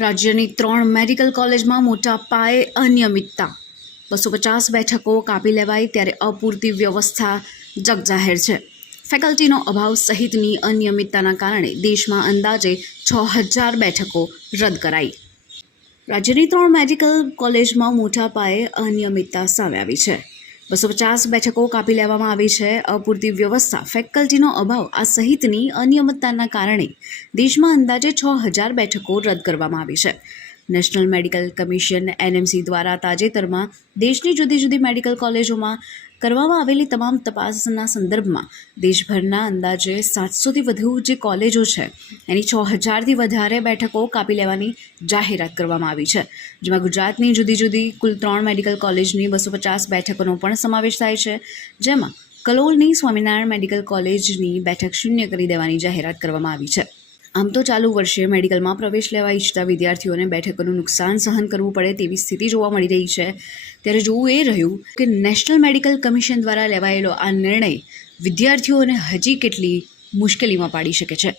રાજ્યની ત્રણ મેડિકલ કોલેજમાં મોટા પાયે અનિયમિતતા. બસો પચાસ બેઠકો કાપી લેવાઈ ત્યારે અપૂરતી વ્યવસ્થા જગજાહેર છે. ફેકલ્ટીનો અભાવ સહિતની અનિયમિતતાના કારણે દેશમાં અંદાજે છ હજાર બેઠકો રદ કરાઈ. રાજ્યની ત્રણ મેડિકલ કોલેજમાં મોટા પાયે અનિયમિતતા સામે આવી છે. બસો પચાસ બેઠકો કાપી લેવામાં આવી છે. અપૂરતી વ્યવસ્થા, ફેકલ્ટીનો અભાવ, આ સહિતની અનિયમિતતાના કારણે દેશમાં અંદાજે છ હજાર બેઠકો રદ કરવામાં આવી છે. નેશનલ મેડિકલ કમિશન, એનએમસી દ્વારા તાજેતરમાં દેશની જુદી જુદી મેડિકલ કોલેજોમાં કરવામાં આવેલી તમામ તપાસના સંદર્ભમાં દેશભરના અંદાજે સાતસોથી વધુ જે કોલેજો છે, એની છ હજારથી વધારે બેઠકો કાપી લેવાની જાહેરાત કરવામાં આવી છે, જેમાં ગુજરાતની જુદી જુદી કુલ ત્રણ મેડિકલ કોલેજની બસો પચાસ બેઠકોનો પણ સમાવેશ થાય છે, જેમાં કલોલની સ્વામિનારાયણ મેડિકલ કોલેજની બેઠક શૂન્ય કરી દેવાની જાહેરાત કરવામાં આવી છે. આમ તો ચાલુ વર્ષે મેડિકલમાં પ્રવેશ લેવા ઈચ્છતા વિદ્યાર્થીઓને બેઠકોનું નુકસાન સહન કરવું પડે તેવી સ્થિતિ જોવા મળી રહી છે. ત્યારે જોવું એ રહ્યું કે નેશનલ મેડિકલ કમિશન દ્વારા લેવાયેલો આ નિર્ણય વિદ્યાર્થીઓને હજી કેટલી મુશ્કેલીમાં પાડી શકે છે.